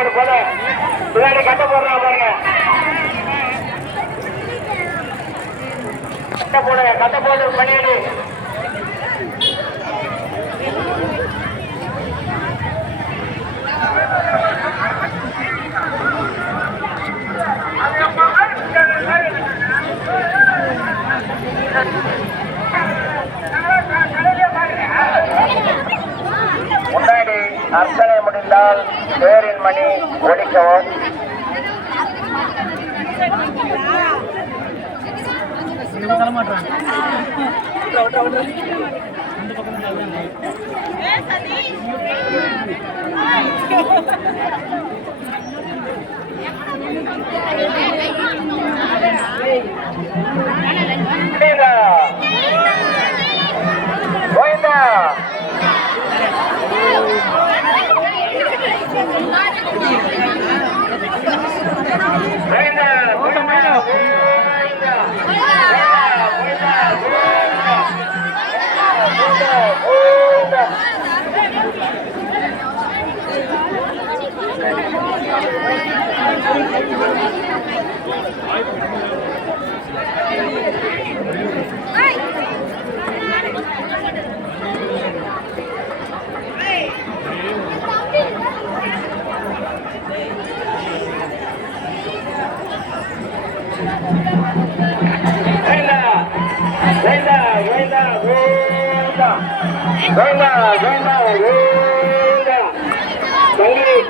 போடு போல பின்னாடி கட்ட போடுறா பாருங்க. கட்ட போடு பண்ணிடு. முன்னாடி அர்ச்சனை முடிந்தால் பேரின் மணி ஒலிக்கவும்.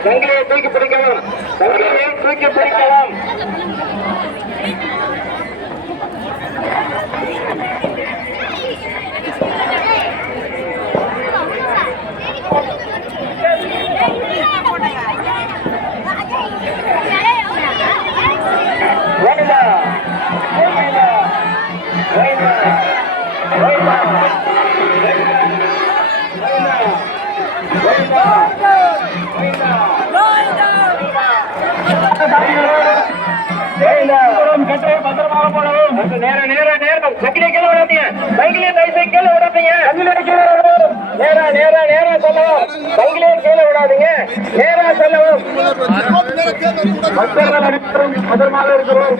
சங்கிலியை தூக்கி பிடிக்கலாம். சங்கிலியை தூக்கி பிடிக்கலாம். பத்திரமாக போடவும். நேரம் சைக்கிளை விடாதீங்க. சைக்கிளை சைக்கிள் விடாதீங்க. நேரா சொல்லவும். சைக்கிளே கீழே விடாதீங்க. நேரா சொல்லவும். பத்திரமாக இருக்கிறோம்.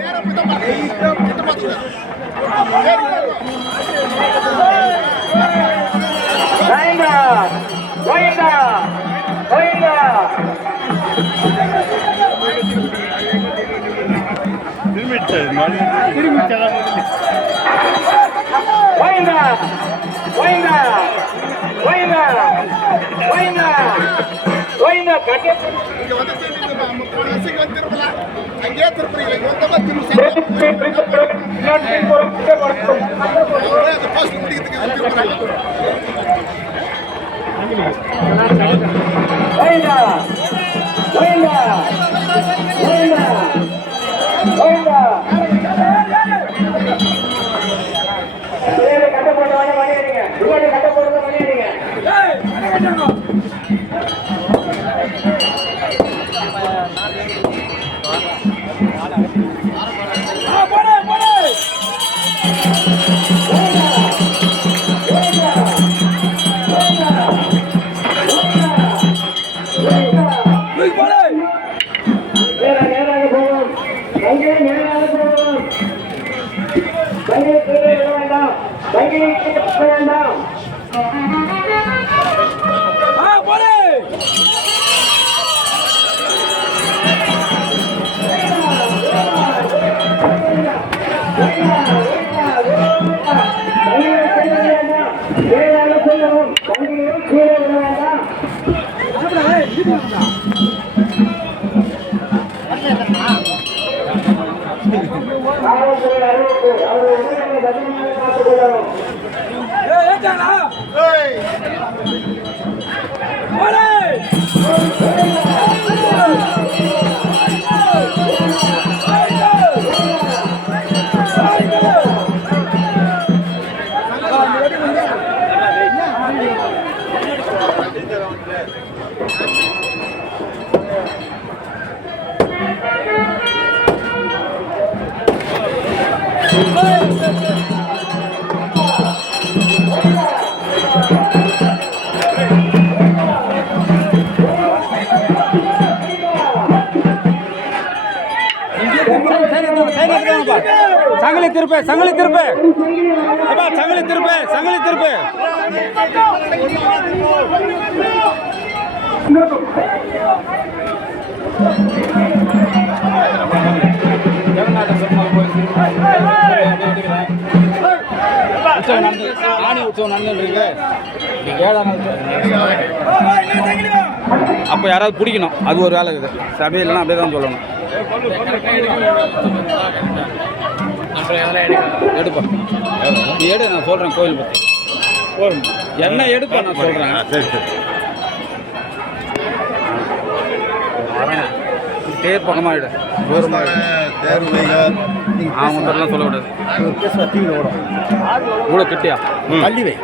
எடுப்பா. சங்கிலி திருப்பு, சங்கிலி திருப்பு. எப்பா சங்கிலி திருப்பு, சங்கிலி திருப்பு. ஜெகநாத பெருமாள் கோயில் உற்சவம் நடந்து, ஆணி உற்சவம் நடந்துருக்கு. 7ஆம் நாள். அப்போ யாராவது பிடிக்கணும், அது ஒரு வேலை இருக்குது. சபையிலலாம் அப்படியே தான் சொல்லணும். எடுப்பா நீ எடு, நான் சொல்கிறேன் கோயில் பற்றி. என்ன எடுப்பா நான் சொல்கிறேன். சரி சரி. தேர் பக்கமாக இடு, தூரமாக அவங்கலாம் சொல்லக்கூடாது. இவ்வளோ கிட்டியா தள்ளி வை,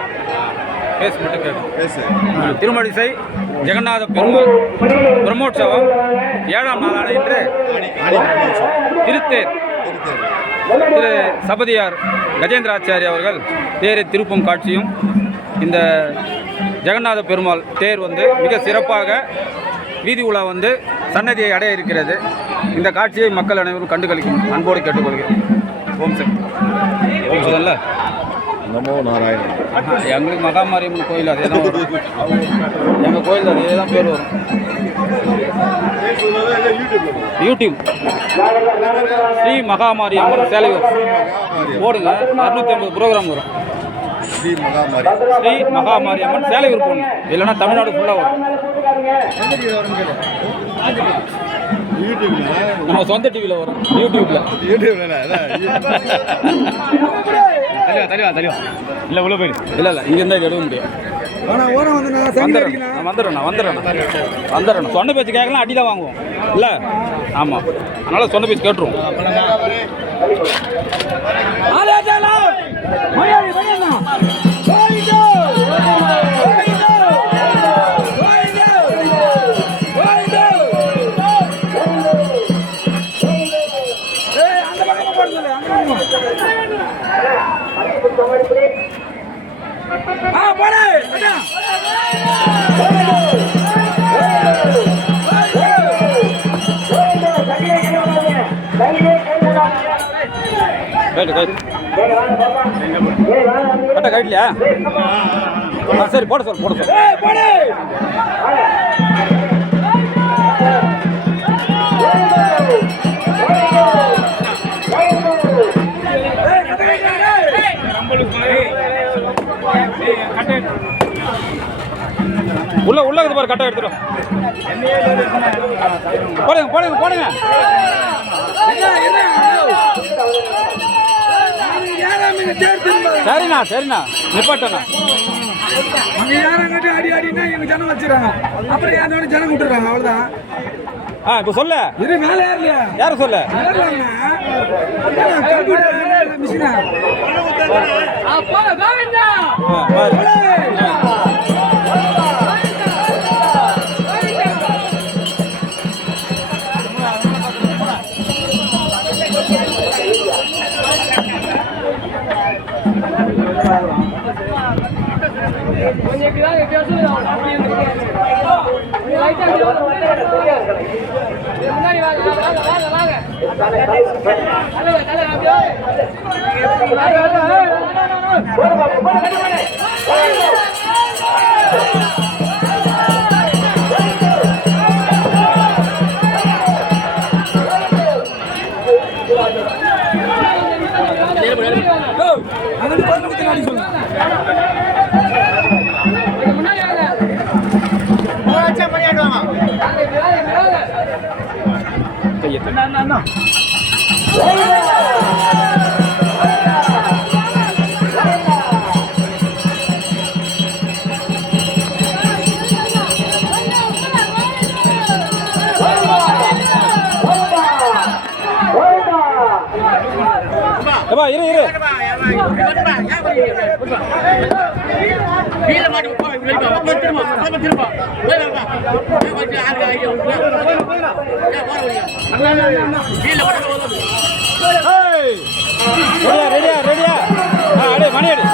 பேச மட்டும் கேட்கும். திருமழிசை ஜெகநாத பெருமாள் பிரம்மோற்சவம் 7ஆம் நாளான இன்று திருத்தேர் திரு சபதியார் கஜேந்திராச்சாரி அவர்கள் தேரை திருப்பும் காட்சியும், இந்த ஜெகநாத பெருமாள் தேர் வந்து மிக சிறப்பாக வீதி உலா வந்து சன்னதியை அடைய இருக்கிறது. இந்த காட்சியை மக்கள் அனைவரும் கண்டுகளிக்கும் அன்போடு கேட்டுக்கொள்கிறோம். ஓம் சக்தி. ஓம் நமோ நாராயணன். எங்களுக்கு மகாமாரியம்மன் கோயில் அதே தான் வரும். எங்கள் கோயில் அதே தான் பேர் வரும். யூடியூப் ஸ்ரீ மகாமாரியம்மன் சேலையூர் போடுங்க. 650 ப்ரோக்ராம் வரும். ஸ்ரீ மகாமாரியம்மன் சேலையூர் போடணும், இல்லைன்னா தமிழ்நாடு ஃபுல்லாக வரும். நம்ம சொந்த டிவியில் வரும். யூடியூப்ல இல்லை உள்ள போயிடு. இல்லை இல்லை இங்கே இருந்தால் எடுக்க முடியும். வந்துடுறேன். சொன்ன பேச்சு கேட்கலாம், அடி தான் வாங்குவோம் இல்லை. ஆமாம், அதனால் சொன்ன பேச்சு கேட்டுருவோம். கட்ட கைட்லையா? சரி போட சொல், போட சொல். உள்ள இது பாரு, கட்டை எடுத்துடும். போடுங்க. சரிண்ணா நிப்பாட்டண்ணா. அடினா எங்க ஜனம் வச்சிடறாங்க, அப்புறம் அதோட ஜனம் விட்டுறாங்க, அவ்வளவுதான். இப்போ சொல்ல இது மேல ஏறலையா? யாரும் சொல்ல மிஷினா ரெடியா அடே மணி அடி.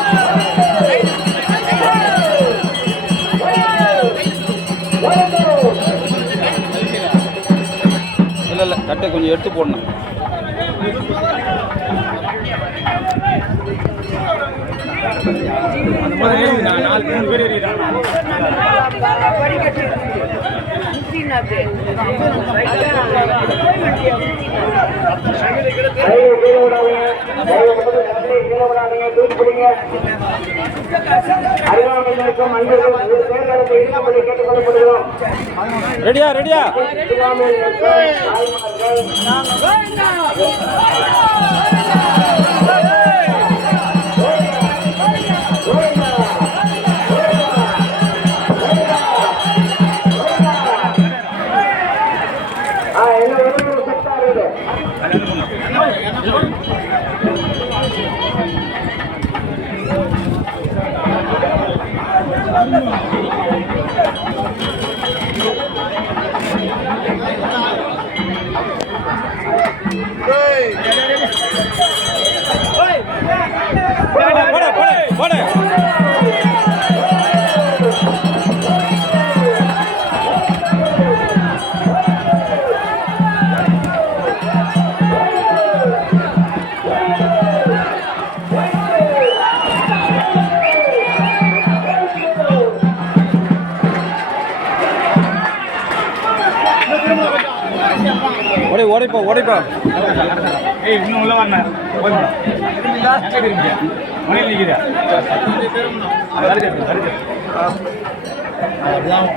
இல்லை கட்டை கொஞ்சம் எடுத்து போடணும். அருகாமையில் இருக்கும் அன்பர்கள் தேர்தலுக்கு ஈடுபட்டு கேட்டுக் கொள்ளப்படுகிறோம். ரெடியா ரெடியா அருகாமையில் இருக்கும் தாய்மார்கள் என்ன ஒரு சக்தா இருக்குது. போடு போடு போடு ஓடிப்பா ஓடிப்பா இன்னும் உள்ள வரணும் மணியில் நிற்கிறா அதான்